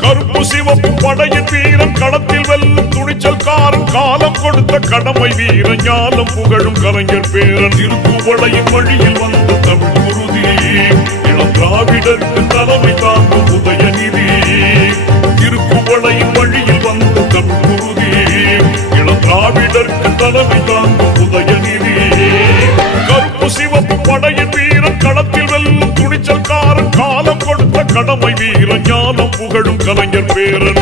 கருப்பு சிவப்பு படையின் வீரன் களத்தில் வெல்லும் துணிச்சல்காரன் காலம் கொடுத்த கடமை வீரன் ஞானம் புகழும் கலைஞர் பேரன் திருக்குவளையின் வழியில் வந்த தமிழ் குருதி இளம் திராவிடருக்கு தலைமை தாங்கும் உதயநிதி திருக்குவளையின் வழியில் வந்த தமிழ் குருதி இளம் திராவிடருக்கு தலைமை தாங்கும் உதயநிதி கருப்பு சிவப்பு படையின் வீரன் களத்தில் வெல்லும் துணிச்சல்காரன் காலம் கொடுத்த கடமை வீரன் ஞானம் புகழும் கலைஞர் பேரன்